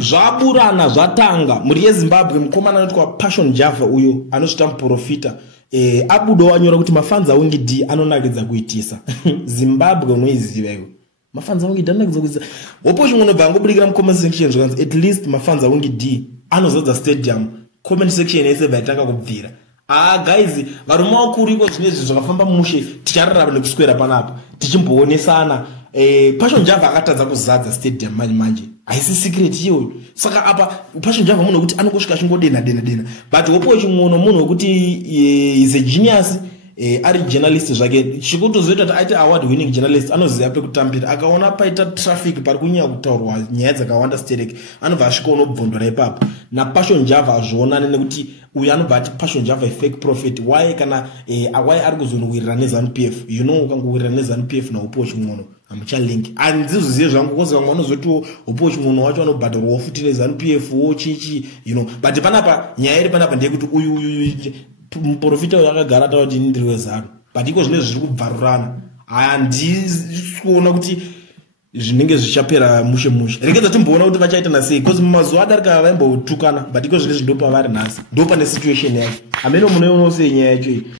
zvaburana zvatanga mhuri yeZimbabwe. Mukomana anotwa Passion Java uyo anosvita muprofita abudo anyora kuti mafanza aWingy D anonakidza kuitisa Zimbabwe unoiziva iwe. Mafanza aWingy D anonakidza kuitisa. Wopo chimwe unobva angobudikira mucomment section zvakanzi at least mafanza aWingy D anozadza stadium. Comment section yese vaitanga kubvira. Guys, varume vakuru iko zvinezvi zvakafamba mushe tichararama nekuswera panapa tichimboonesana. Passion Java akatadza kuzadza stadium manje haisi secret iyoyo. Saka apa Passion Java munhu wekuti anongosvika chingodena dena but wopo chimwono munhu wekuti is a genius. Ari journalist zvake chikutozoita kuti aite award winning journalist anoziva pekutambira. Akaona paita traffic pari kunyanya kutaurwa nyaya dzakawanda stereke anobva asvika unobvondora ipapo. Na Passion Java azvionane nekuti uyu anobva ati Passion Java fake prophet. Why kana why ari kuzonowirira neZANU-PF? You know ukangowirira neZANU-PF na upo chimwono amucha link andizoziye zvangu kozi vamwe vanozoti upo chimwono wacho anobhadharwawo futi neZANU-PF wo chichi you know. But panapa nyaya iri panapa ndeyekuti uyu muprofita uyu akagara taura kuti ndiri weZANU. But iko zvinezvi zviri kubvarurana handikuona kuti zvinenge zvichapera mushe regedza timboona kuti vachaitana sei because mumazuva adarika vaimbotukana but iko zvinezvi ndopavari nhasi ndopane situation yacho amene munoiona sei nyaya yacho iyi.